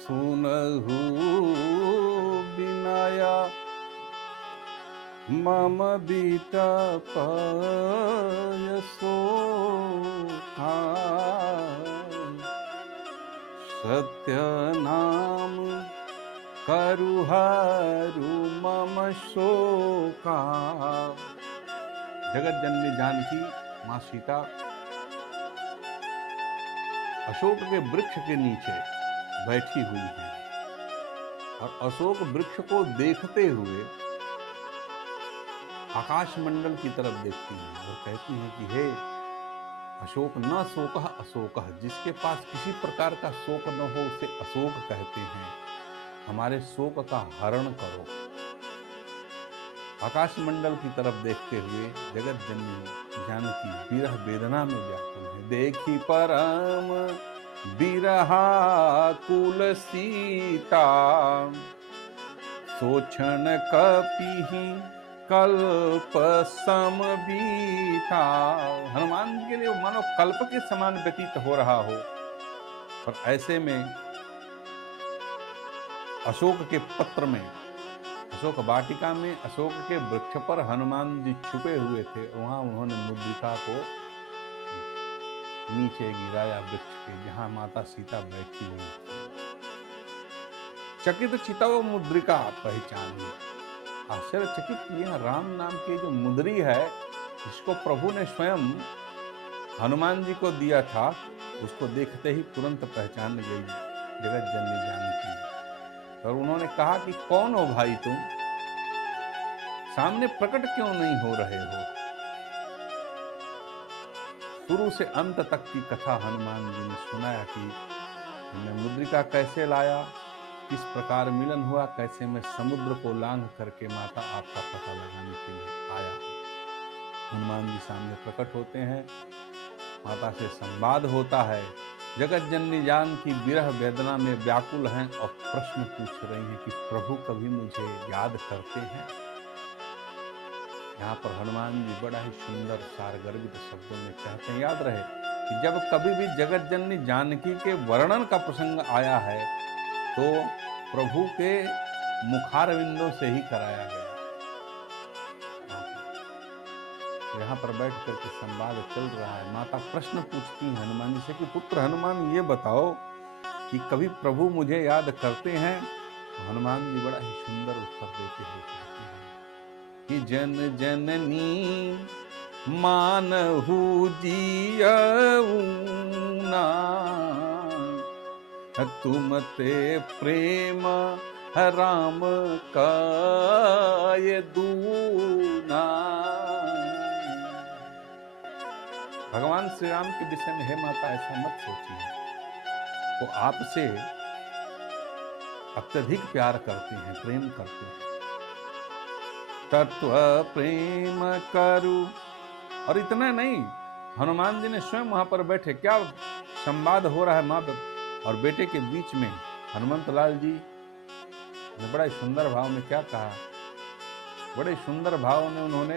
सुनहु बिनाया मम बिटप यशोका सत्य नाम करुहारु मम शोका। जगत जननी जानकी माँ सीता अशोक के वृक्ष के नीचे बैठी हुई हैं और अशोक वृक्ष को देखते हुए आकाश मंडल की तरफ देखती हैं और कहती हैं कि हे अशोक न शोकः अशोकः, जिसके पास किसी प्रकार का शोक न हो उसे अशोक कहते हैं। हमारे शोक का हरण करो। आकाश मंडल की तरफ देखते हुए जगत जननी जानकी विरह वेदना में व्याकुल है। देखी परम बिरहा कुल सीता सोचन कपिहि कल्प सम बीता। हनुमान जी के लिए मानो कल्प के समान व्यतीत हो रहा हो। और ऐसे में अशोक के पत्र में, अशोक वाटिका में, अशोक के वृक्ष पर हनुमान जी छुपे हुए थे। वहां उन्होंने मुद्रिका को नीचे गिराया वृक्ष के, जहां माता सीता बैठी हुई थी। चकित चितव मुद्रिका पहचानी। आश्चर्यचकित यह राम नाम की जो मुद्री है, जिसको प्रभु ने स्वयं हनुमान जी को दिया था, उसको देखते ही तुरंत पहचान गई जगत जननी जानकी। और उन्होंने कहा कि कौन हो भाई तुम, सामने प्रकट क्यों नहीं हो रहे हो। शुरू से अंत तक की कथा हनुमान जी ने सुनाया कि मैं मुद्रिका कैसे लाया, किस प्रकार मिलन हुआ, कैसे मैं समुद्र को लांघ करके माता आपका पता लगाने के लिए आया हूं। हनुमान जी सामने प्रकट होते हैं, माता से संवाद होता है। जगत जननी जानकी विरह वेदना में व्याकुल हैं और प्रश्न पूछ रही हैं कि प्रभु कभी मुझे याद करते हैं। यहाँ पर हनुमान जी बड़ा ही सुंदर सारगर्भित शब्दों में कहते हैं, याद रहे कि जब कभी भी जगत जननी जानकी के वर्णन का प्रसंग आया है तो प्रभु के मुखारविंदों से ही कराया गया। यहाँ पर बैठ करके संवाद चल रहा है। माता प्रश्न पूछती हैं हनुमान जी से कि पुत्र हनुमान ये बताओ कि कभी प्रभु मुझे याद करते हैं। तो हनुमान जी बड़ा ही सुंदर उत्तर देते हुए कहते हैं कि जन जननी मानहु जियऊ ना, तुम ते प्रेम राम काय दूना। भगवान श्री राम के विषय में हे माता ऐसा मत सोचिए, वो आपसे अत्यधिक प्यार करते हैं, प्रेम करते हैं। तत्व प्रेम करु। और इतना नहीं, हनुमान जी ने स्वयं वहां पर बैठे, क्या संवाद हो रहा है माँ और बेटे के बीच में। हनुमंत लाल जी ने बड़ा ही सुंदर भाव में क्या कहा, बड़े सुंदर भाव में उन्होंने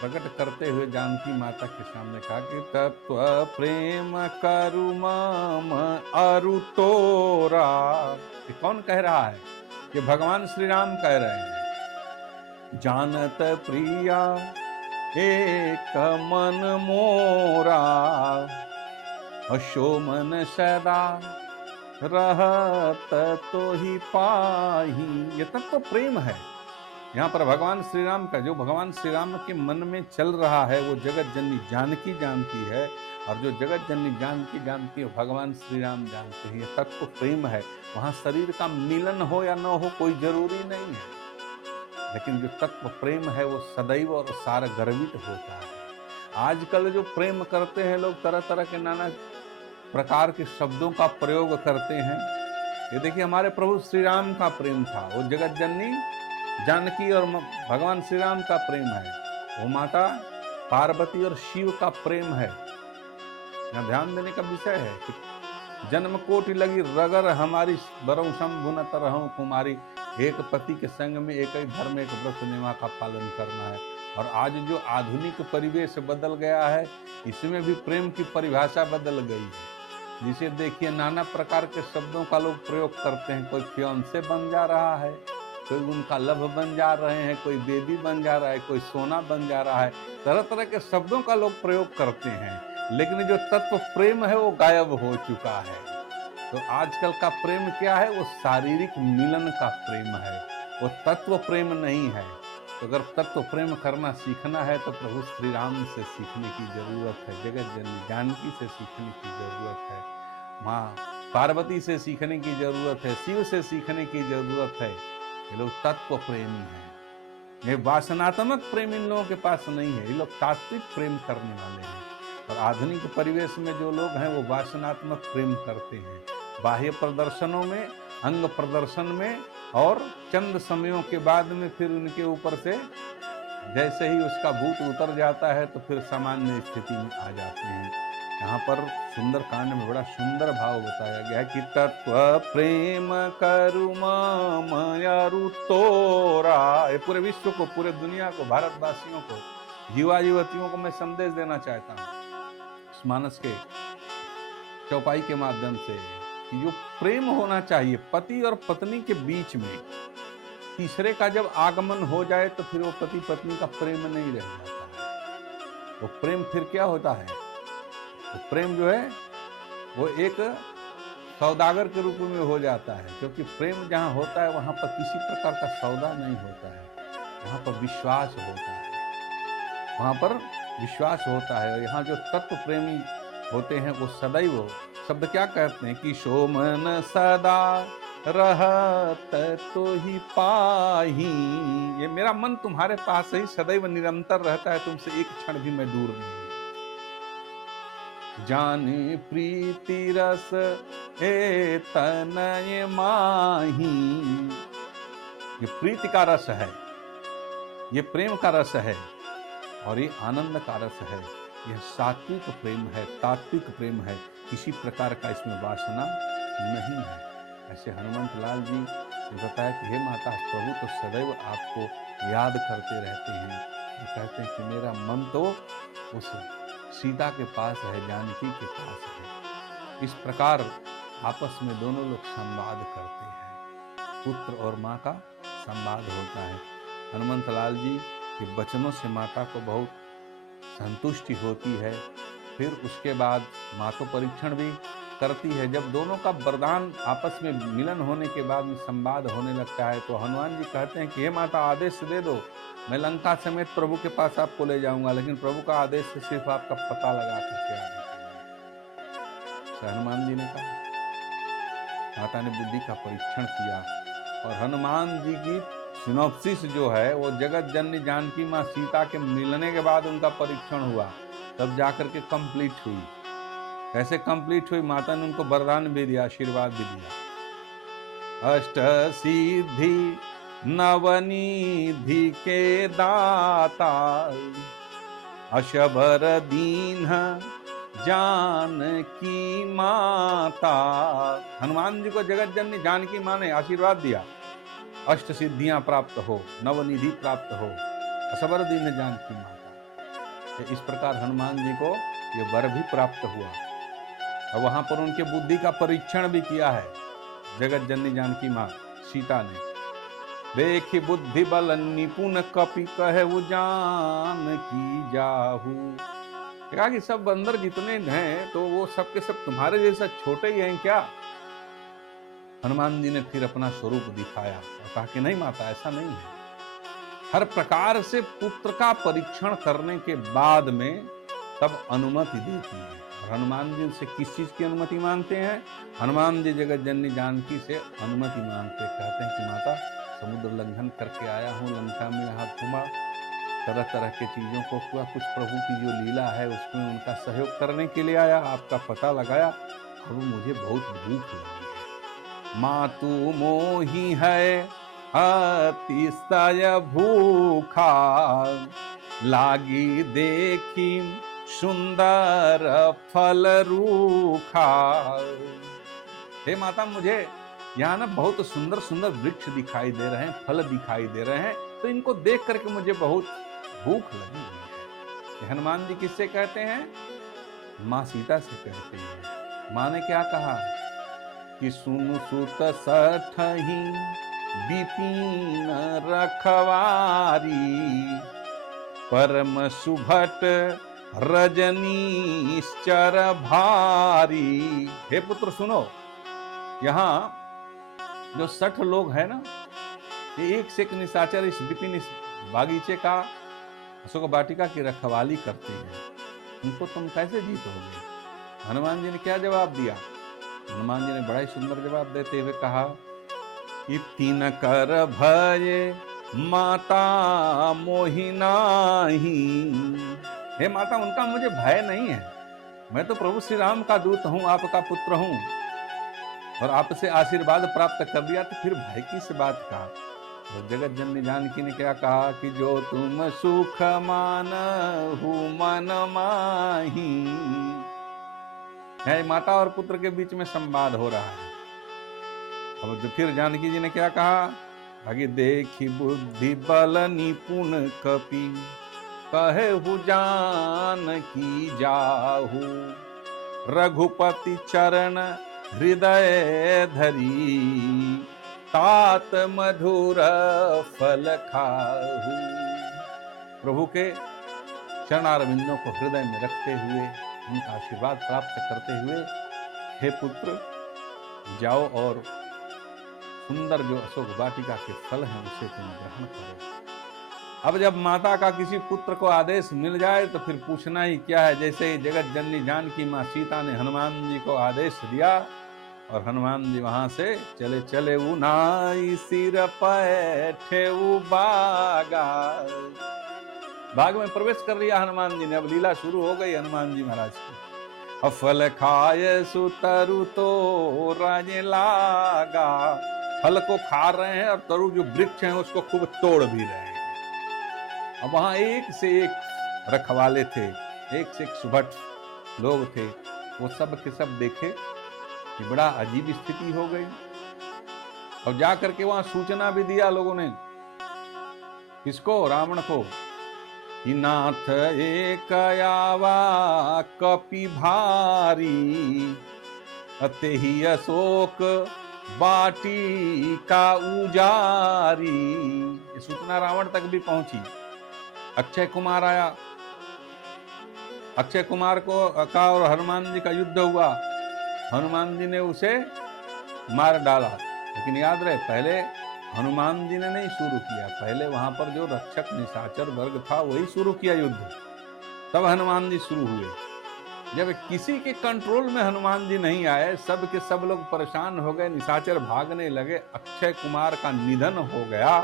प्रकट करते हुए जानकी माता के सामने कहा कि तत्व प्रेम करु माम अरु तोरा। ये कौन कह रहा है? ये भगवान श्री राम कह रहे हैं। जानत प्रिया एक मन मोरा, अशो मन सदा रहत तो ही पाही। ये तत्व प्रेम है। यहाँ पर भगवान श्री राम का, जो भगवान श्री राम के मन में चल रहा है, वो जगत जननी जानकी जानती है। और जो जगत जननी जानकी जानती है, भगवान श्री राम जानते हैं। ये तत्व प्रेम है। वहाँ शरीर का मिलन हो या न हो कोई जरूरी नहीं है, लेकिन जो तत्व प्रेम है वो सदैव और सार गर्वित होता है। आजकल जो प्रेम करते हैं लोग, तरह तरह के नाना प्रकार के शब्दों का प्रयोग करते हैं। ये देखिए, हमारे प्रभु श्री राम का प्रेम था, वो जगत जननी जानकी और भगवान श्री राम का प्रेम है। वो माता पार्वती और शिव का प्रेम है। यहाँ ध्यान देने का विषय है कि जन्म कोटि लगी रगर हमारी, बरऊ शंभु न तरहु कुमारी। एक पति के संग में एक ही धर्म एक व्रत नियमा का पालन करना है। और आज जो आधुनिक परिवेश बदल गया है, इसमें भी प्रेम की परिभाषा बदल गई है। जिसे देखिए नाना प्रकार के शब्दों का लोग प्रयोग करते हैं। कोई फियांसे बन जा रहा है, कोई उनका लव बन जा रहे हैं, कोई बेबी बन जा रहा है, कोई सोना बन जा रहा है। तरह तरह के शब्दों का लोग प्रयोग करते हैं, लेकिन जो तत्व प्रेम है वो गायब हो चुका है। तो आजकल का प्रेम क्या है? वो शारीरिक मिलन का प्रेम है, वो तत्व प्रेम नहीं है। तो अगर तत्व प्रेम करना सीखना है तो प्रभु श्री राम से सीखने की जरूरत है, जगत जननी जानकी से सीखने की जरूरत है, माँ पार्वती से सीखने की जरूरत है, शिव से सीखने की जरूरत है। ये लोग तत्व प्रेमी हैं, ये वासनात्मक प्रेम इन लोगों के पास नहीं है। ये लोग तात्विक प्रेम करने वाले हैं। और आधुनिक परिवेश में जो लोग हैं वो वासनात्मक प्रेम करते हैं, बाह्य प्रदर्शनों में, अंग प्रदर्शन में, और चंद समयों के बाद में फिर उनके ऊपर से जैसे ही उसका भूत उतर जाता है तो फिर सामान्य स्थिति में आ जाते हैं। यहाँ पर सुंदर कांड में बड़ा सुंदर भाव बताया गया है कि तत्व प्रेम करुमारु तोरा। ये पूरे विश्व को, पूरे दुनिया को, भारतवासियों को, युवा युवतियों को मैं संदेश देना चाहता हूँ इस मानस के चौपाई के माध्यम से कि जो प्रेम होना चाहिए पति और पत्नी के बीच में, तीसरे का जब आगमन हो जाए तो फिर वो पति पत्नी का प्रेम नहीं रह जाता है। वो प्रेम फिर क्या होता है? वो प्रेम जो है वो एक सौदागर के रूप में हो जाता है, क्योंकि प्रेम जहाँ होता है वहाँ पर किसी प्रकार का सौदा नहीं होता है, वहाँ पर विश्वास होता है, वहाँ पर विश्वास होता है। और यहाँ जो तत्व प्रेमी होते हैं वो सदैव, शब्द क्या कहते हैं कि सो मन सदा रहत तो ही पाही। ये मेरा मन तुम्हारे पास ही सदैव निरंतर रहता है, तुमसे एक क्षण भी मैं दूर नहीं। जाने प्रीति रस ए तनय माही। ये प्रीति का रस है, ये प्रेम का रस है, और ये आनंद का रस है। यह सात्विक प्रेम है, तात्विक प्रेम है, किसी प्रकार का इसमें वासना नहीं है। ऐसे हनुमंत लाल जी ने बताया कि हे माता, प्रभु तो सदैव आपको याद करते रहते हैं। वो कहते हैं कि मेरा मन तो उस सीता के पास है, जानकी के पास है। इस प्रकार आपस में दोनों लोग संवाद करते हैं, पुत्र और माँ का संवाद होता है। हनुमंत लाल जी के वचनों से माता को बहुत संतुष्टि होती है। फिर उसके बाद माँ तो परीक्षण भी करती है। जब दोनों का वरदान आपस में मिलन होने के बाद में संवाद होने लगता है तो हनुमान जी कहते हैं कि हे माता, आदेश दे दो, मैं लंका समेत प्रभु के पास आपको ले जाऊंगा, लेकिन प्रभु का आदेश से सिर्फ आपका पता लगा करके आ जाए। हनुमान जी ने कहा, माता ने बुद्धि का परीक्षण किया और हनुमान जी की सिनॉप्सिस जो है वो जगत जननी जानकी माँ सीता के मिलने के बाद उनका परीक्षण हुआ, तब जाकर के कंप्लीट हुई। कैसे कंप्लीट हुई? माता ने उनको वरदान भी दिया, आशीर्वाद भी दिया। अष्ट सिद्धि नवनिधि के दाता, अशबर दीन जानकी माता। हनुमान जी को जगत जननी जानकी माँ ने आशीर्वाद दिया, अष्ट सिद्धियां प्राप्त हो, नवनिधि प्राप्त हो, असबर दीन जानकी माता। इस प्रकार हनुमान जी को ये वर भी प्राप्त हुआ। और वहां पर उनके बुद्धि का परीक्षण भी किया है जगत जननी जानकी माँ सीता ने। देखी बुद्धि बल निपुण कपि कहु जानकी जाहू। कहा कि सब बंदर जितने हैं तो वो सब के सब तुम्हारे जैसा छोटे ही हैं क्या? हनुमान जी ने फिर अपना स्वरूप दिखाया और कहा कि नहीं माता, ऐसा नहीं है। हर प्रकार से पुत्र का परीक्षण करने के बाद में तब अनुमति देती है। और हनुमान जी से किस चीज की अनुमति मांगते हैं? हनुमान जी जगत जननी जानकी से अनुमति मांगते, कहते हैं कि माता, समुद्र लंघन करके आया हूँ, लंका में यहाँ घूमा, तरह तरह के चीजों को हुआ, कुछ प्रभु की जो लीला है उसमें उनका सहयोग करने के लिए आया, आपका पता लगाया, अब मुझे बहुत भूख लगी है। मातु मोही है अतिशय भूखा, लागी देखी सुंदर फल रूखा। हे माता, मुझे यहाँ ना बहुत सुंदर सुंदर वृक्ष दिखाई दे रहे हैं, फल दिखाई दे रहे हैं, तो इनको देख करके मुझे बहुत भूख लगी हुई है। हनुमान जी किससे कहते हैं? माँ सीता से कहते हैं। माँ ने क्या कहा कि सुनु सुत सठही विपिन रखवारी, परम सुभट रजनीश्चर भारी। हे पुत्र सुनो, यहाँ जो 60 लोग हैं ना, ये एक से एक निशाचर इस विपिन, इस बागीचे का, अशोक वाटिका की रखवाली करते हैं। उनको तुम कैसे जीतोगे? हनुमान जी ने क्या जवाब दिया? हनुमान जी ने बड़ा ही सुंदर जवाब देते हुए कहा कि तीन कर भय माता मोहिनाही। हे माता, उनका मुझे भय नहीं है। मैं तो प्रभु श्री राम का दूत हूं, आपका पुत्र हूं, और आपसे आशीर्वाद प्राप्त कर दिया, तो फिर भय किस बात का? तो जगत जननी जानकी ने क्या कहा कि जो तुम सुख मानहु मन माही। है माता और पुत्र के बीच में संवाद हो रहा है। अब फिर जानकी जी ने क्या कहा? आगे देखी बुद्धि बल निपुण कपि, कहे हु जानकी जाहु, रघुपति चरण हृदय धरी, तात मधुर फल खाहु। प्रभु के चरणारविंदों को हृदय में रखते हुए, उनका आशीर्वाद प्राप्त करते हुए, हे पुत्र जाओ और सुंदर जो अशोक वाटिका के फल हैं उसे तुम ग्रहण करो। अब जब माता का किसी पुत्र को आदेश मिल जाए तो फिर पूछना ही क्या है। जैसे ही जगत जननी जानकी माँ सीता ने हनुमान जी को आदेश दिया और हनुमान जी वहां से चले चले नाई सिर पैठे बागा, बाग में प्रवेश कर लिया हनुमान जी ने। अब लीला शुरू हो गई हनुमान जी महाराज की। फल खाए सुतरु तो राजे लागा, फल को खा रहे हैं और तरु जो वृक्ष हैं उसको खूब तोड़ भी रहे हैं। अब वहां एक से एक रखवाले थे, एक से एक सुभट लोग थे। वो सब के सब देखे कि बड़ा अजीब स्थिति हो गई, और जाकर के वहां सूचना भी दिया लोगों ने। किसको? रावण को। कि नाथ एक आवा कपि भारी, अतेहि अशोक वाटिका उजारी। ये सूचना रावण तक भी पहुंची। अक्षय कुमार आया, अक्षय कुमार को का और हनुमान जी का युद्ध हुआ। हनुमान जी ने उसे मार डाला, लेकिन याद रहे पहले हनुमान जी ने नहीं शुरू किया, पहले वहां पर जो रक्षक निशाचर वर्ग था वही शुरू किया युद्ध, तब हनुमान जी शुरू हुए। जब किसी के कंट्रोल में हनुमान जी नहीं आए, सब के सब लोग परेशान हो गए, निशाचर भागने लगे, अक्षय कुमार का निधन हो गया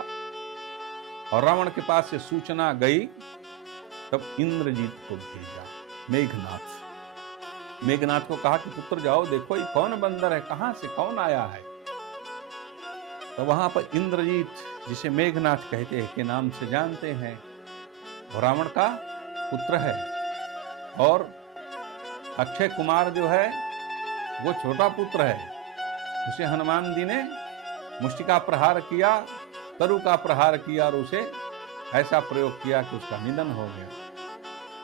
और रावण के पास से सूचना गई। तब इंद्रजीत को भेजा मेघनाथ। मेघनाथ को कहा कि पुत्र जाओ देखो ये कौन बंदर है, कहां से कौन आया है। तो वहां पर इंद्रजीत, जिसे मेघनाथ कहते हैं के नाम से जानते हैं, वो रावण का पुत्र है। और अक्षय कुमार जो है वो छोटा पुत्र है। उसे हनुमान जी ने मुष्टिका प्रहार किया, तरु का प्रहार किया और उसे ऐसा प्रयोग किया कि उसका निधन हो गया।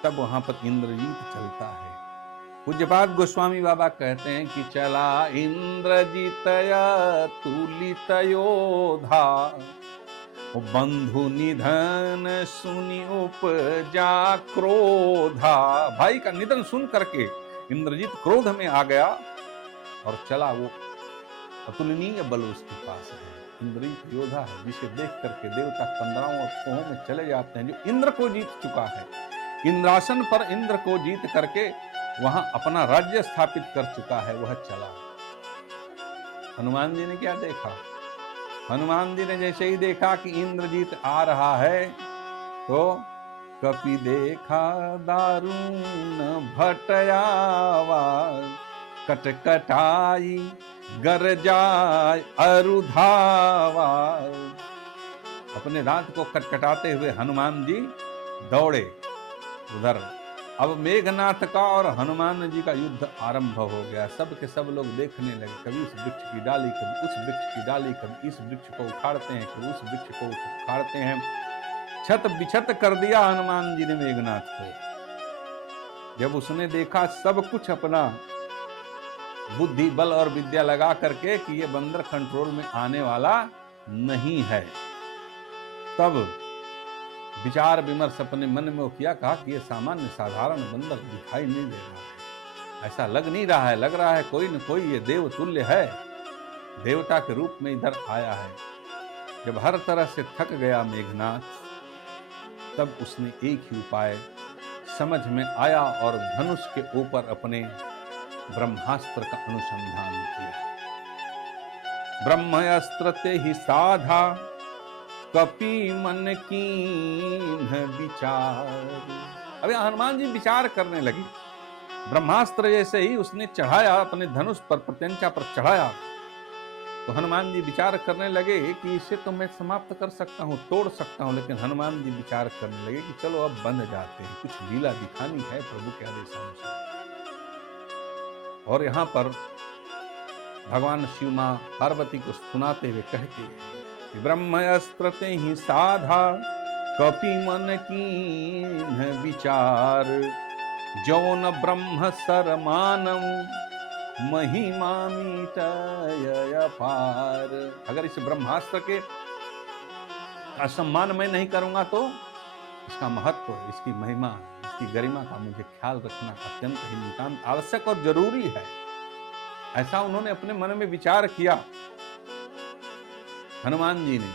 तब वहां पर इंद्रजीत चलता है। पूज्यपाद गोस्वामी बाबा कहते हैं कि चला इंद्रजीत तुलित योधा, बंधु निधन सुनि उपजा क्रोधा। भाई का निधन सुन करके इंद्रजीत क्रोध में आ गया और चला। वो अतुलनीय बल उसके पास है। इंद्रजीत योद्धा है जिसे देख करके देवता कंदराओं और कोहों में चले जाते हैं। जो इंद्र को जीत चुका है, इंद्रासन पर इंद्र को जीत करके वहां अपना राज्य स्थापित कर चुका है, वह चला। हनुमान जी ने क्या देखा? हनुमान जी ने जैसे ही देखा कि इंद्रजीत आ रहा है तो कपि देखा दारुण भटयावा, कटकटाई गरजाय अरुधावा। अपने दांत को कटकटाते हुए हनुमान जी दौड़े उधर। अब मेघनाथ का और हनुमान जी का युद्ध आरंभ हो गया। सब के सब लोग देखने लगे, कभी इस वृक्ष की डाली, कभी उस वृक्ष की डाली, कभी इस वृक्ष को उखाड़ते हैं, कभी उस वृक्ष को उखाड़ते हैं। छत बिछत कर दिया हनुमान जी ने मेघनाथ को। जब उसने देखा सब कुछ अपना बुद्धि बल और विद्या लगा करके कि ये बंदर कंट्रोल में आने वाला नहीं है। तब विचार विमर्श अपने मन में किया, कहा कि ये सामान्य साधारण बंदर दिखाई नहीं दे रहा है, ऐसा लग नहीं रहा है, लग रहा है कोई न कोई ये देव तुल्य है, देवता के रूप में इधर आया है। जब हर तरह से थक गया मेघनाथ, तब उसने एक ही उपाय समझ में आया और धनुष के ऊपर अपने ब्रह्मास्त्र का अनुसंधान किया। ब्रह्मास्त्र ते ही साधा, कपि मन कीन्ह विचार। अभी हनुमान जी विचार करने लगे। ब्रह्मास्त्र जैसे ही उसने चढ़ाया, अपने धनुष पर प्रत्यंचा पर चढ़ाया, तो हनुमान जी विचार करने लगे कि इसे तो मैं समाप्त कर सकता हूँ, तोड़ सकता हूँ। लेकिन हनुमान जी विचार करने लगे कि चलो अब बंध जाते हैं, कुछ लीला दिखानी है प्रभु के आदेशानुसार। और यहाँ पर भगवान शिव मां पार्वती को सुनाते हुए कहते हैं, ब्रह्मास्त्र ते ही साधा, कपि मन कीन्ह विचार, जौन ब्रह्म सर मानव, महिमा मीटय अपार। अगर इस ब्रह्मास्त्र के असम्मान मैं नहीं करूंगा तो इसका महत्व, इसकी महिमा, इसकी गरिमा का मुझे ख्याल रखना अत्यंत ही नितांत आवश्यक और जरूरी है। ऐसा उन्होंने अपने मन में विचार किया। हनुमान जी ने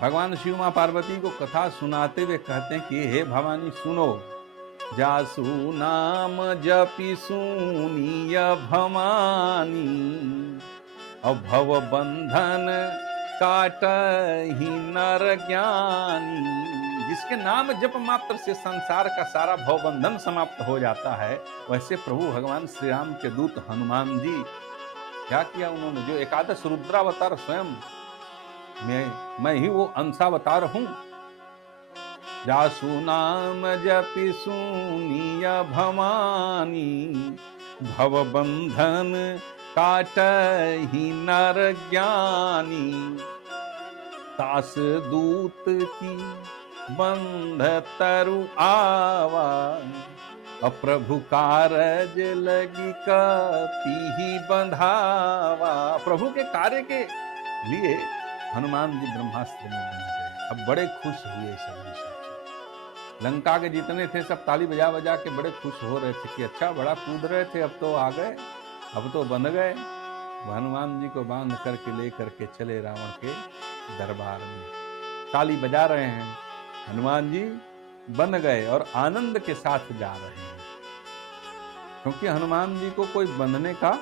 भगवान शिव मां पार्वती को कथा सुनाते हुए कहते हैं कि हे भवानी सुनो, जासु नाम जपि सुनिय भवानी, अभव बंधन काटहि नर ज्ञानी। जिसके नाम जप मात्र से संसार का सारा भवबंधन समाप्त हो जाता है, वैसे प्रभु भगवान श्री राम के दूत हनुमान जी क्या किया उन्होंने, जो एकादश रुद्रावतार स्वयं मैं ही वो अंशावतार हूं। जासु नाम जपि सुनिय भवानी, भव बंधन काटहि नर ज्ञानी, तास दूत की बंध तरु आवा, अप्रभु कारज लगी कपि बंधावा। प्रभु के कार्य के लिए हनुमान जी ब्रह्मास्त्र में बंध गए। अब बड़े खुश हुए सभी साथी, लंका के जितने थे सब ताली बजा बजा के बड़े खुश हो रहे थे कि अच्छा बड़ा कूद रहे थे, अब तो आ गए, अब तो बंध गए। हनुमान जी को बांध करके ले करके चले रावण के दरबार में, ताली बजा रहे हैं, हनुमान जी बन गए और आनंद के साथ जा रहे हैं, क्योंकि हनुमान जी को कोई बंधने का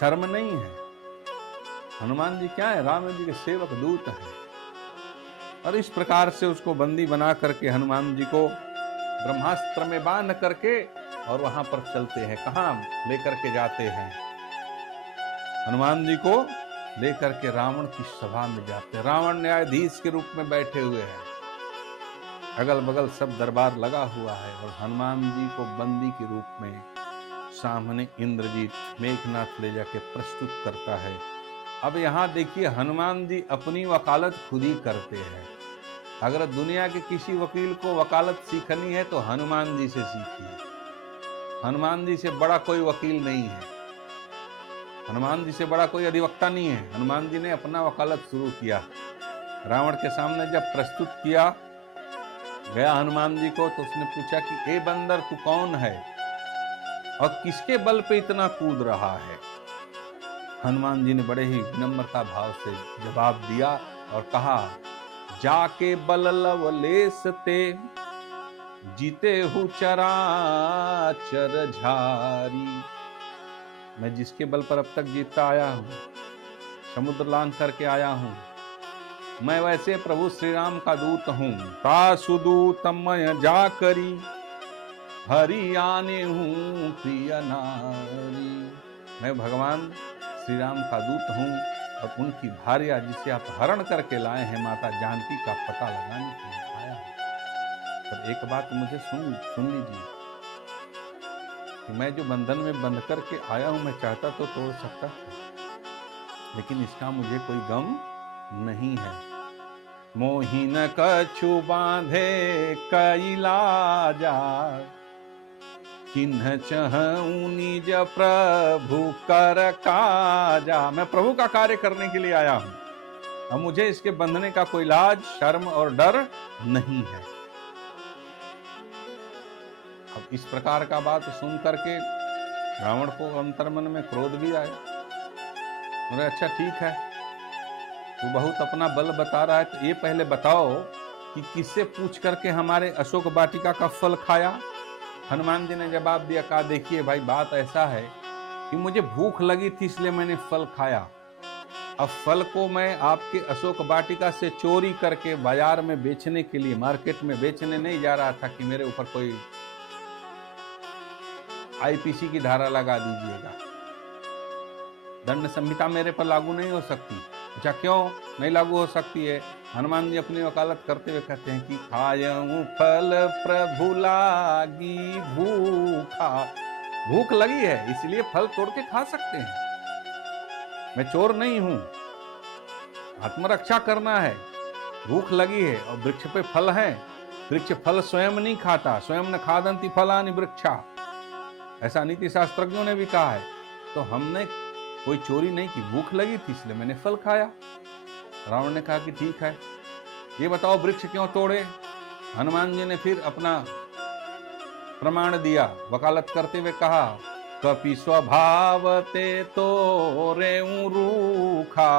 शर्म नहीं है। हनुमान जी क्या है, राम जी के सेवक दूत हैं। और इस प्रकार से उसको बंदी बना करके हनुमान जी को ब्रह्मास्त्र में बांध करके और वहां पर चलते हैं। कहां लेकर के जाते हैं, हनुमान जी को लेकर के रावण की सभा में जाते हैं। रावण न्यायाधीश के रूप में बैठे हुए हैं, अगल बगल सब दरबार लगा हुआ है, और हनुमान जी को बंदी के रूप में सामने इंद्रजीत मेघनाथ ले जाके प्रस्तुत करता है। अब यहाँ देखिए, हनुमान जी अपनी वकालत खुद ही करते हैं। अगर दुनिया के किसी वकील को वकालत सीखनी है तो हनुमान जी से सीखिए। हनुमान जी से बड़ा कोई वकील नहीं है, हनुमान जी से बड़ा कोई अधिवक्ता नहीं है। हनुमान जी ने अपना वकालत शुरू किया, रावण के सामने जब प्रस्तुत किया गया हनुमान जी को, तो उसने पूछा कि ए बंदर तू कौन है और किसके बल पे इतना कूद रहा है। हनुमान जी ने बड़े ही विनम्रता भाव से जवाब दिया और कहा, जाके बल लवलेस ते, जीते हूँ चराचर झारी। मैं जिसके बल पर अब तक जीतता आया हूँ, समुद्र लांघ करके आया हूँ, मैं वैसे प्रभु श्री राम का दूत हूँ। तासु दूत मैं जा करी, हरि आने हूँ प्रिय नारी। मैं भगवान श्री राम का दूत हूँ और उनकी भार्या जिसे आप हरण करके लाए हैं, माता जानकी का पता लगाने के लिए आया हूँ। पर एक बात मुझे सुन लीजिए कि मैं जो बंधन में बंध करके आया हूँ, मैं चाहता तो तोड़ सकता था, लेकिन इसका मुझे कोई गम नहीं है। मोहि न कछु बांधे कैलाजा, किन्ह चहऊं निज प्रभु कर काजा। मैं प्रभु का कार्य करने के लिए आया हूं, अब मुझे इसके बंधने का कोई लाज, शर्म और डर नहीं है। अब इस प्रकार का बात सुन करके रावण को अंतर्मन में क्रोध भी आया। बोले अच्छा ठीक है, तू बहुत अपना बल बता रहा है, तो ये पहले बताओ कि किससे पूछ करके हमारे अशोक वाटिका का फल खाया। हनुमान जी ने जवाब दिया, कहा देखिए भाई, बात ऐसा है कि मुझे भूख लगी थी इसलिए मैंने फल खाया। अब फल को मैं आपके अशोक वाटिका से चोरी करके बाजार में बेचने के लिए, मार्केट में बेचने नहीं जा रहा था कि मेरे ऊपर कोई आईपीसी की धारा लगा दीजिएगा, दंड संहिता मेरे पर लागू नहीं हो सकती। अच्छा क्यों नहीं लागू हो सकती है? हनुमान जी अपनी वकालत करते हुए कहते हैं कि खायऊं फल प्रभु लागी भूखा। भूख लगी है इसलिए फल तोड़ के खा सकते हैं, मैं चोर नहीं हूं, आत्मरक्षा करना है। भूख लगी है और वृक्ष पे फल है, वृक्ष फल स्वयं नहीं खाता, स्वयं न खादंति फलानि वृक्षा, ऐसा नीति शास्त्रज्ञों ने भी कहा है। तो हमने कोई चोरी नहीं की, भूख लगी थी इसलिए मैंने फल खाया। रावण ने कहा कि ठीक है, ये बताओ वृक्ष क्यों तोड़े? हनुमान जी ने फिर अपना प्रमाण दिया, वकालत करते हुए कहा, कपि स्वभाव ते तोरे रूखा।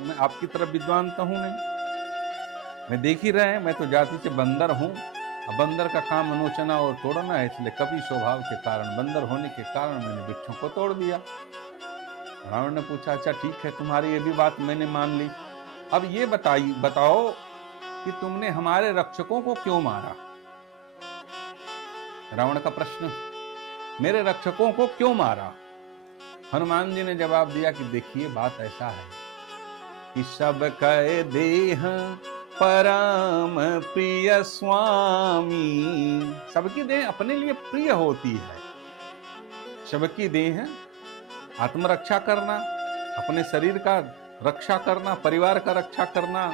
मैं आपकी तरफ विद्वान तो हूं नहीं, मैं देख ही रहे हैं, मैं तो जाति से बंदर हूं। अब बंदर का काम मनोचना और तोड़ना है, इसलिए कपि स्वभाव के कारण, बंदर होने के कारण मैंने वृक्षों को तोड़ दिया। रावण ने पूछा अच्छा ठीक है, तुम्हारी ये भी बात मैंने मान ली, अब ये बताओ कि तुमने हमारे रक्षकों को क्यों मारा? रावण का प्रश्न, मेरे रक्षकों को क्यों मारा? हनुमान जी ने जवाब दिया कि देखिए बात ऐसा है कि सब कहे देह परम प्रिय स्वामी। सबकी देह अपने लिए प्रिय होती है। सबकी देह आत्मरक्षा करना, अपने शरीर का रक्षा करना, परिवार का रक्षा करना,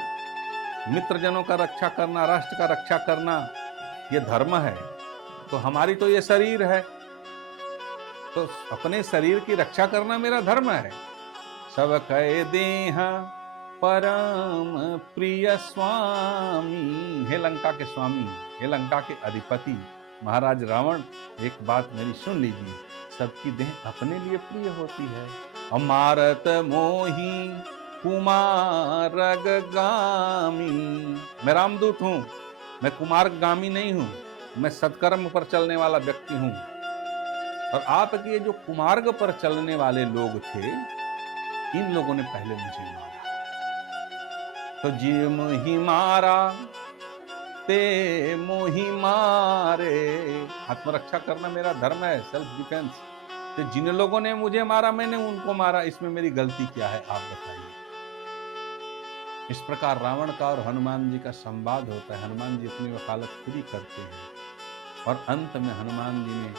मित्रजनों का रक्षा करना, राष्ट्र का रक्षा करना, ये धर्म है। तो हमारी तो ये शरीर है, तो अपने शरीर की रक्षा करना मेरा धर्म है। सब कहे देह परम प्रिय स्वामी। हे लंका के स्वामी, हे लंका के अधिपति महाराज रावण, एक बात मेरी सुन लीजिए, सबकी देह अपने लिए प्रिय होती है। अमारत मोही कुमारग गामी। मैं रामदूत हूं, मैं कुमार्ग गामी नहीं हूं, मैं सत्कर्म पर चलने वाला व्यक्ति हूं। और आपके जो कुमार्ग पर चलने वाले लोग थे, इन लोगों ने पहले मुझे मारा। तो जी मोही मारा ते मोही मारे। आत्मरक्षा करना मेरा धर्म है, सेल्फ डिफेंस। तो जिन लोगों ने मुझे मारा मैंने उनको मारा, इसमें मेरी गलती क्या है आप बताइए। इस प्रकार रावण का और हनुमान जी का संवाद होता है। हनुमान जी अपनी वकालत खुद ही करते हैं और अंत में हनुमान जी ने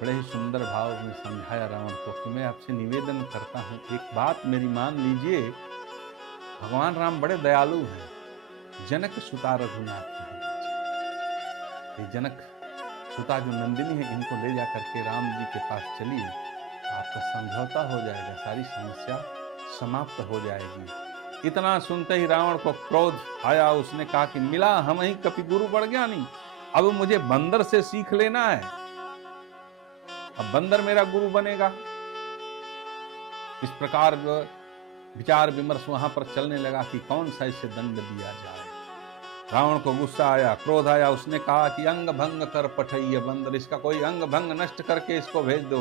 बड़े ही सुंदर भाव में समझाया रावण को कि मैं आपसे निवेदन करता हूं, एक बात मेरी मान लीजिए। भगवान राम बड़े दयालु हैं, जनक सुता रघुनाथ हैं। ये जनक सुता जो नंदिनी है, इनको ले जाकर के राम जी के पास चलिए, आपका समझौता हो जाएगा, सारी समस्या समाप्त हो जाएगी। इतना सुनते ही रावण को क्रोध आया। उसने कहा कि मिला हम ही कपि गुरु बढ़ गया नहीं, अब मुझे बंदर से सीख लेना है, अब बंदर मेरा गुरु बनेगा। इस प्रकार विचार विमर्श वहां पर चलने लगा कि कौन सा इसे दंड दिया जाए। रावण को गुस्सा आया, क्रोध आया। उसने कहा कि अंग भंग कर पठइय बंदर, इसका कोई अंग भंग नष्ट करके इसको भेज दो।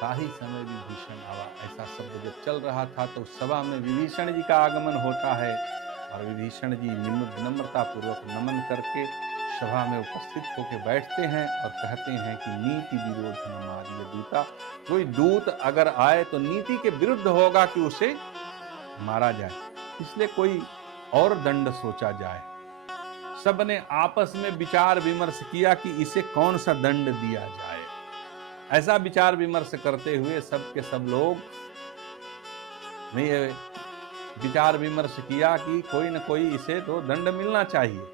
ताही समय विभीषण आवा। ऐसा शब्द जब चल रहा था तो सभा में विभीषण जी का आगमन होता है और विभीषण जी विनम्रता पूर्वक नमन करके सभा में उपस्थित होकर बैठते हैं और कहते हैं कि नीति विरोध न मारिय दूता। कोई दूत अगर आए तो नीति के विरुद्ध होगा कि उसे मारा जाए, इसलिए कोई और दंड सोचा जाए। सबने आपस में विचार विमर्श किया कि इसे कौन सा दंड दिया जाए। ऐसा विचार विमर्श करते हुए सब के सब लोग ने विचार विमर्श किया कि कोई न कोई इसे तो दंड मिलना चाहिए।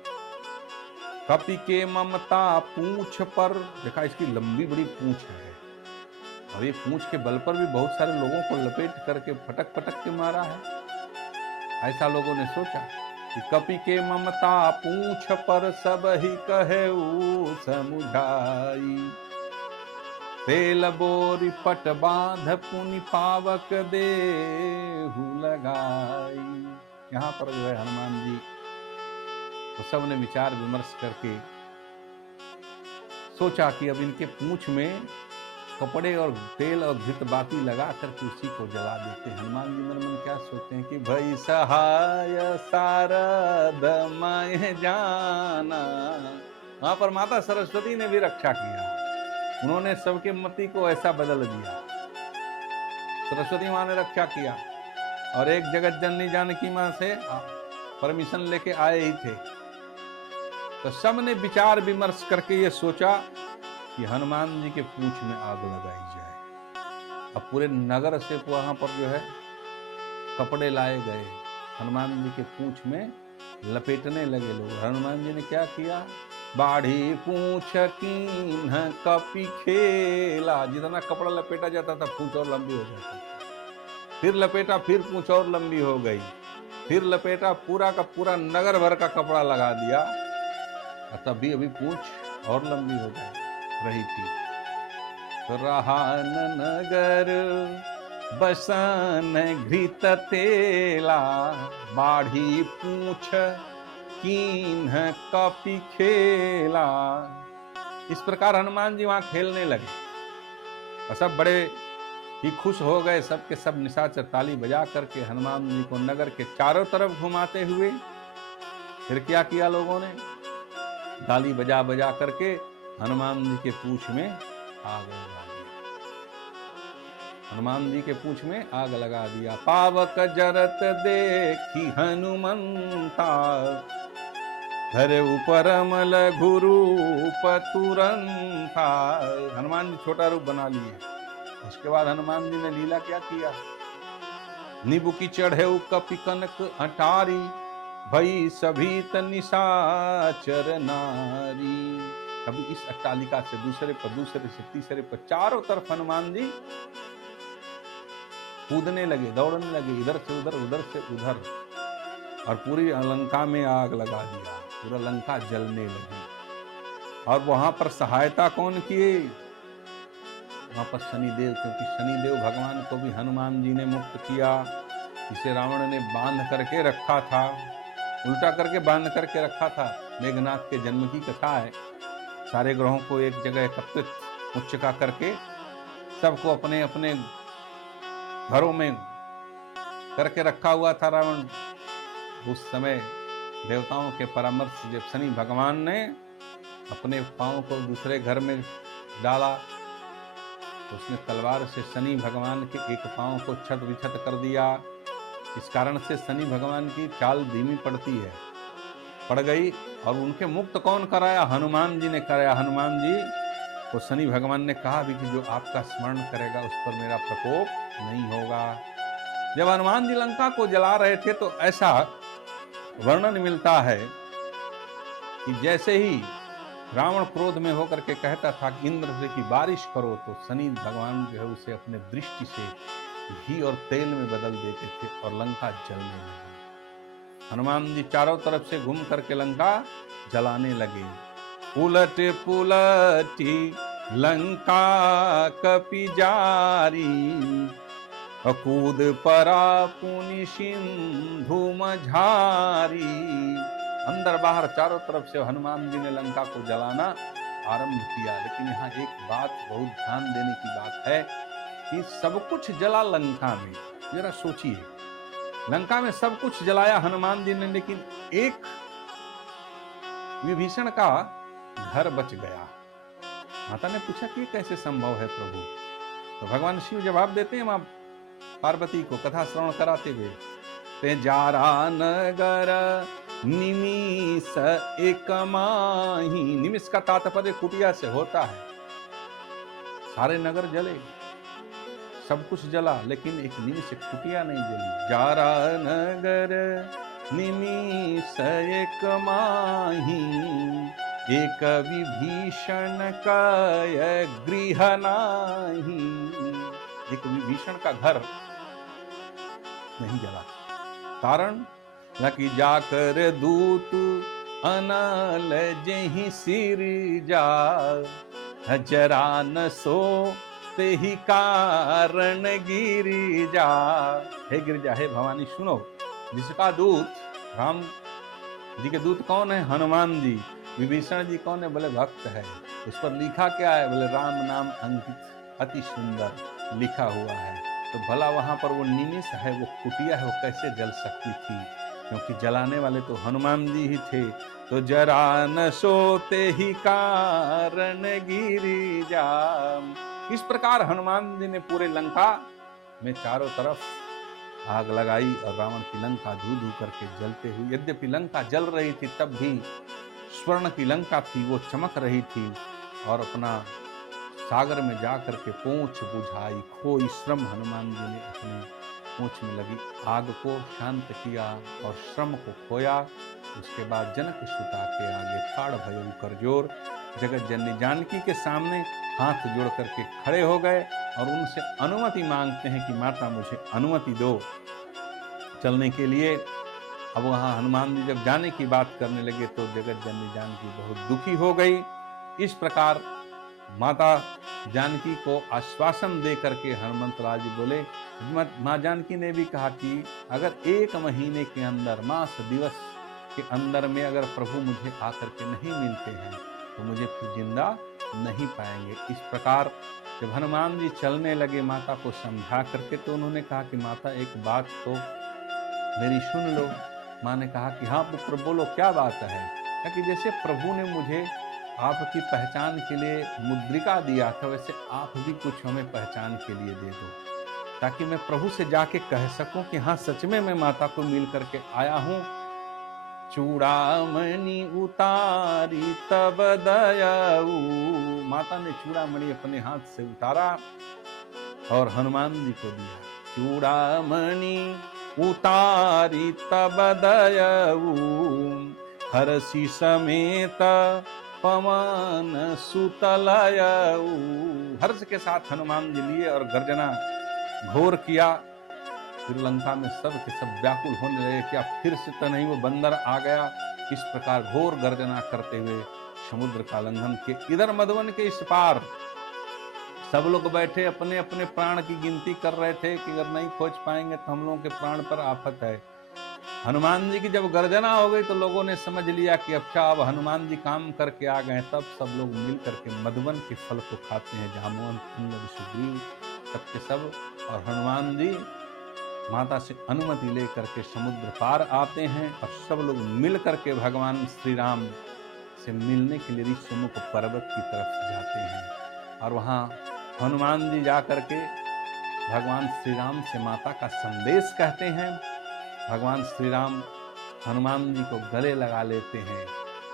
कपि के ममता पूंछ पर, देखा इसकी लंबी बड़ी पूंछ है, और ये पूंछ के बल पर भी बहुत सारे लोगों को लपेट करके फटक फटक के मारा है। ऐसा लोगों ने सोचा कि कपि के ममता पूंछ पर सब ही कहेऊ समुझाई, तेल बोरी पट बांध पुनि पावक देहु लगाई। यहाँ पर जो है हनुमान जी तो सब ने विचार विमर्श करके सोचा कि अब इनके पूंछ में कपड़े और तेल और घृत बाती लगा करके उसी को जला देते हैं। हनुमान जी मन मन क्या सोचते हैं कि भई सहाय सारद मैं जाना। वहां पर माता सरस्वती ने भी रक्षा किया, उन्होंने सबके मति को ऐसा बदल दिया। सरस्वती माँ ने रक्षा किया, और एक जगत जननी जानकी माँ से परमिशन लेके आए ही थे, तो सब ने विचार विमर्श करके ये सोचा कि हनुमान जी के पूंछ में आग लगाई जाए। अब पूरे नगर से वहां पर जो है कपड़े लाए गए, हनुमान जी के पूंछ में लपेटने लगे लोग। हनुमान जी ने क्या किया, बाढ़ी पूंछ कीन्ह कपि खेला, जितना कपड़ा लपेटा जाता था पूंछ और लंबी हो जाती, फिर लपेटा, फिर पूंछ और लंबी हो गई, फिर लपेटा, पूरा का पूरा नगर भर का कपड़ा लगा दिया, और तब भी अभी पूंछ और लंबी हो गई रही थी। तो रहा नगर बसन घृत तेला, बाढ़ी पूंछ कीन्ह कपि खेला। इस प्रकार हनुमान जी वहां खेलने लगे, और सब बड़े ही खुश हो गए। सब के सब निशाचर ताली बजा करके हनुमान जी को नगर के चारों तरफ घुमाते हुए, फिर क्या किया लोगों ने, ताली बजा बजा करके हनुमान जी के पूंछ में आग लगा दिया। हनुमान जी के पूंछ में आग लगा दिया। पावक जरत देखी हनुमंता, धरे परमल गुरूप तुरंता। हनुमान जी छोटा रूप बना लिए। उसके बाद हनुमान जी ने लीला क्या किया, नीबू की चढ़े कपि कनक अटारी, भई सभी निशाचर नारी। कभी इस अट्टालिका से दूसरे पर, दूसरे से तीसरे पर, चारों तरफ हनुमान जी कूदने लगे, दौड़ने लगे, इधर से उधर, उधर से उधर, और पूरी लंका में आग लगा दिया। पूरा लंका जलने लगी। और वहां पर सहायता कौन किए, वहां पर शनिदेव, क्योंकि शनिदेव भगवान को भी हनुमान जी ने मुक्त किया। इसे रावण ने बांध करके रखा था, उल्टा करके बांध करके रखा था। मेघनाथ के जन्म की कथा है। सारे ग्रहों को एक जगह एकत्रित मुच्चका करके सबको अपने अपने घरों में करके रखा हुआ था रावण। उस समय देवताओं के परामर्श से जब शनि भगवान ने अपने पांव को दूसरे घर में डाला, तो उसने तलवार से शनि भगवान के एक पांव को छत विछत कर दिया। इस कारण से शनि भगवान की चाल धीमी पड़ती है, पड़ गई। और उनके मुक्त कौन कराया, हनुमान जी ने कराया। हनुमान जी को शनि भगवान ने कहा भी कि जो आपका स्मरण करेगा उस पर मेरा प्रकोप नहीं होगा। जब हनुमान जी लंका को जला रहे थे तो ऐसा वर्णन मिलता है कि जैसे ही रावण क्रोध में होकर के कहता था कि इंद्र से की बारिश करो, तो शनि भगवान जो है उसे अपने दृष्टि से घी और तेल में बदल देते थे और लंका जलने लगी। हनुमान जी चारों तरफ से घूम करके लंका जलाने लगे। उलट पुलटी लंका कपि जारी, कूद परा पुनि सिंधु मझारी। अंदर बाहर चारों तरफ से हनुमान जी ने लंका को जलाना आरंभ किया। लेकिन यहाँ एक बात बहुत ध्यान देने की बात है कि सब कुछ जला लंका में। जरा सोचिए, लंका में सब कुछ जलाया हनुमान जी ने, लेकिन एक विभीषण का घर बच गया। माता ने पूछा कि कैसे संभव है प्रभु? तो भगवान शिव जवाब देते हैं मां पार्वती को कथा श्रवण कराते हुए, ते जारा नगर निमिष एक माही। निमिष का तात्पर्य कुटिया से होता है। सारे नगर जले, सब कुछ जला, लेकिन एक निमिष, एक कुटिया नहीं जली। जारा नगर निमिष एक माही, एक विभीषण कय गृह नाही। एक विभीषण का घर नहीं जला। कारण कि जाकर दूत अनल जेहि सिर जा, जरा न सो ते ही कारण गिरिजा। हे गिरिजा, हे भवानी सुनो, जिसका दूत, राम जी के दूत कौन है? हनुमान जी। विभीषण जी कौन है? बोले भक्त है। उस पर लिखा क्या है? बोले राम नाम अंकित, अति सुंदर लिखा हुआ है। तो भला वहां पर वो निमिष है, वो कुटिया है, वो कैसे जल सकती थी? क्योंकि जलाने वाले तो हनुमान जी ही थे। तो जरा न सोते ही कारण गिरिजा। इस प्रकार हनुमान जी ने पूरे लंका में चारों तरफ आग लगाई और रावण की लंका धू धू करके जलते हुए, यद्यपि लंका जल रही थी तब भी स्वर्ण की लंका थी, वो चमक रही थी। और अपना सागर में जा करके पूंछ बुझाई, खोई श्रम हनुमान जी ने अपने पूंछ में लगी आग को शांत किया और श्रम को खोया। उसके बाद जनक सुता के आगे ठाड़ भयउ कर जोर, जगत जननी जानकी के सामने हाथ जोड़ करके खड़े हो गए और उनसे अनुमति मांगते हैं कि माता मुझे अनुमति दो चलने के लिए। अब वहां हनुमान जी जब जाने की बात करने लगे तो जगत जननी जानकी बहुत दुखी हो गई। इस प्रकार माता जानकी को आश्वासन दे करके हनुमंत लाल जी बोले, माँ जानकी ने भी कहा कि अगर 1 महीने के अंदर, मास दिवस के अंदर में अगर प्रभु मुझे आकर के नहीं मिलते हैं तो मुझे फिर जिंदा नहीं पाएंगे। इस प्रकार जब हनुमान जी चलने लगे माता को समझा करके, तो उन्होंने कहा कि माता एक बात तो मेरी सुन लो। माँ ने कहा कि हाँ पुत्र बोलो, क्या बात है? कि जैसे प्रभु ने मुझे आपकी पहचान के लिए मुद्रिका दिया था, वैसे आप भी कुछ हमें पहचान के लिए दे दो, ताकि मैं प्रभु से जाके कह सकूं कि हाँ सच में मैं माता को मिल करके आया हूं। चूड़ामणि उतारी तब दयाऊ, माता ने चूड़ामणि अपने हाथ से उतारा और हनुमान जी को दिया। चूड़ामणि उतारी तब दयाऊ, हरषि समेत पवन सुतलयऊ। हर्ष के साथ हनुमान जी लिए और गर्जना घोर किया। फिर लंका में सब के सब व्याकुल होने लगे कि अब फिर से तो नहीं वो बंदर आ गया। इस प्रकार घोर गर्जना करते हुए समुद्र का लंघन के इधर मधुवन के इस पार सब लोग बैठे अपने अपने प्राण की गिनती कर रहे थे कि अगर नहीं खोज पाएंगे तो हम लोगों के प्राण पर आफत है। हनुमान जी की जब गर्जना हो गई तो लोगों ने समझ लिया कि अच्छा अब हनुमान जी काम करके आ गए। तब सब लोग मिल करके मधुवन के फल को खाते हैं, जामुन अंगद सुग्रीव सबके सब। और हनुमान जी माता से अनुमति लेकर के समुद्र पार आते हैं और सब लोग मिल करके भगवान श्री राम से मिलने के लिए ऋषिमुख पर्वत की तरफ जाते हैं। और वहाँ हनुमान जी जा करके भगवान श्री राम से माता का संदेश कहते हैं। भगवान श्री राम हनुमान जी को गले लगा लेते हैं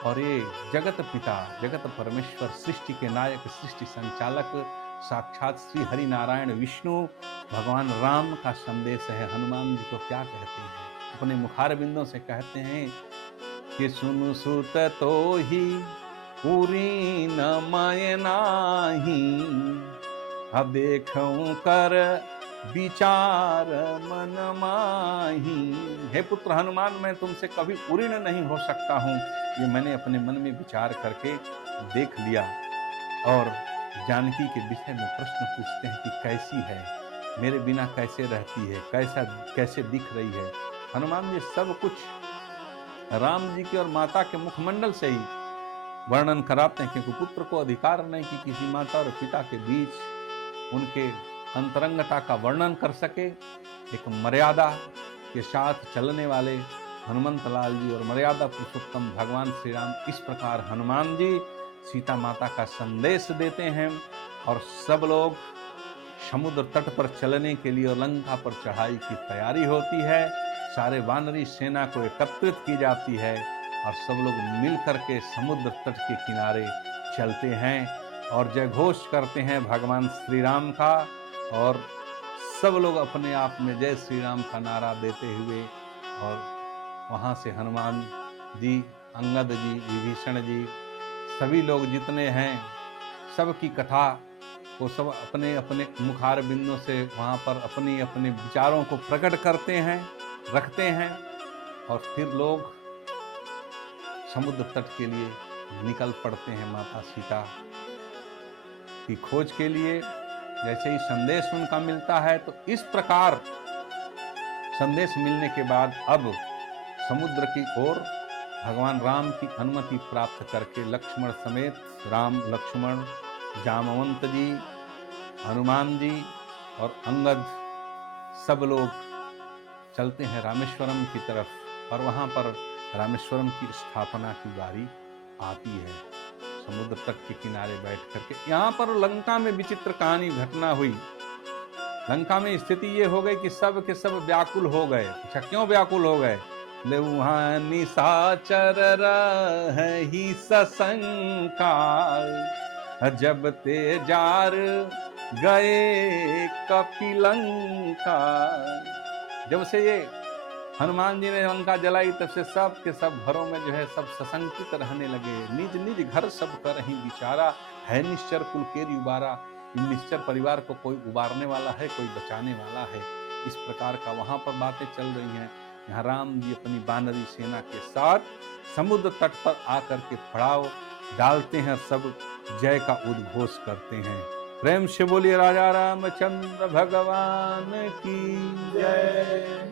और ये जगत पिता, जगत परमेश्वर, सृष्टि के नायक, सृष्टि संचालक साक्षात श्री हरि नारायण विष्णु भगवान राम का संदेश है। हनुमान जी को क्या कहते हैं? अपने मुखार बिंदों से कहते हैं कि सुनु सुत तो ही पूरी न माय नाही, अब देखूं कर विचार मन माही। हे पुत्र हनुमान, मैं तुमसे कभी उऋण नहीं हो सकता हूँ, ये मैंने अपने मन में विचार करके देख लिया। और जानकी के विषय में प्रश्न पूछते हैं कि कैसी है, मेरे बिना कैसे रहती है, कैसे दिख रही है। हनुमान जी सब कुछ राम जी के और माता के मुखमंडल से ही वर्णन कराते हैं, क्योंकि पुत्र को अधिकार नहीं कि किसी माता और पिता के बीच उनके अंतरंगता का वर्णन कर सके। एक मर्यादा के साथ चलने वाले हनुमंत लाल जी और मर्यादा पुरुषोत्तम भगवान श्री राम, इस प्रकार हनुमान जी सीता माता का संदेश देते हैं। और सब लोग समुद्र तट पर चलने के लिए और लंका पर चढ़ाई की तैयारी होती है। सारे वानरी सेना को एकत्रित की जाती है और सब लोग मिल करके समुद्र तट के किनारे चलते हैं और जय घोष करते हैं भगवान श्री राम का। और सब लोग अपने आप में जय श्री राम का नारा देते हुए, और वहाँ से हनुमान जी, अंगद जी, विभीषण जी, सभी लोग जितने हैं सबकी कथा को सब अपने अपने मुखार बिंदु से वहाँ पर अपनी अपने विचारों को प्रकट करते हैं, रखते हैं, और फिर लोग समुद्र तट के लिए निकल पड़ते हैं माता सीता की खोज के लिए। जैसे ही संदेश उनका मिलता है तो इस प्रकार संदेश मिलने के बाद अब समुद्र की ओर भगवान राम की अनुमति प्राप्त करके लक्ष्मण समेत राम, लक्ष्मण, जामवंत जी, हनुमान जी और अंगद सब लोग चलते हैं रामेश्वरम की तरफ। और वहाँ पर रामेश्वरम की स्थापना की बारी आती है, समुद्र तट के किनारे बैठ करके। यहाँ पर लंका में विचित्र कहानी घटना हुई। लंका में स्थिति ये हो गई कि सब के सब व्याकुल हो गए। अच्छा, क्यों व्याकुल हो गए? ले वहाँ निशाचर रही सशंका, जब ते जार गए कपिलंका। जब से ये हनुमान जी ने लंका जलाई तब से सब के सब घरों में जो है सब सशंकित रहने लगे। निज निज घर सब कर ही बिचारा, है निश्चर कुल केरी उबारा। निश्चर परिवार को कोई उबारने वाला है, कोई बचाने वाला है। इस प्रकार का वहां पर बातें चल रही हैं। यहाँ राम जी अपनी बानरी सेना के साथ समुद्र तट पर आकर के पड़ाव डालते हैं, सब जय का उद्घोष करते हैं। प्रेम से बोलिए राजा रामचंद्र भगवान की जय।